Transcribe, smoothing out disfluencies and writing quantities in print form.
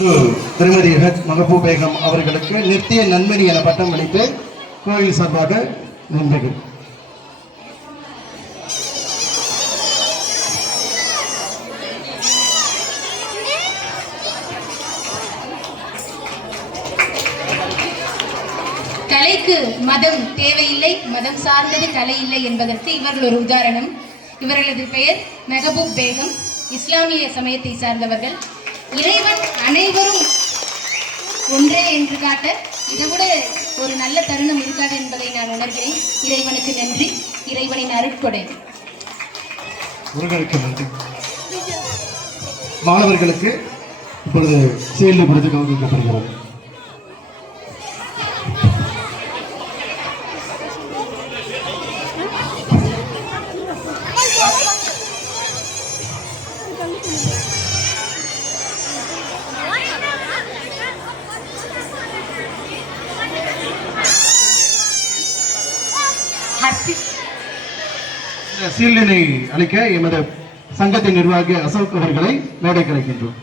திருமதி மகபூப் பேகம் அவர்களுக்கு நித்திய நன்மணி என பட்டம் அளித்து கோயில் சார்பாக நன்றிகள். கலைக்கு மதம் தேவையில்லை, மதம் சார்ந்தது கலை இல்லை என்பதற்கு இவர்கள் ஒரு உதாரணம். இவர்களது பெயர் மெஹபூப் பேகம், இஸ்லாமிய சமயத்தை சார்ந்தவர்கள். இறைவன் அனைவரும் ஒன்றே என்று காட்ட இதை விட ஒரு நல்ல தருணம் இருக்காது என்பதை நான் உணர்கிறேன். இறைவனுக்கு நன்றி, இறைவனின் அருட்கொடை. நன்றி. மாணவர்களுக்கு இப்பொழுது செயல் விருது கௌரவிக்கப்படுகிறது. சீல்டினை அளிக்க எமது சங்கத்தின் நிர்வாகி அசோக் அவர்களை மேடை கிடைக்கின்றோம்.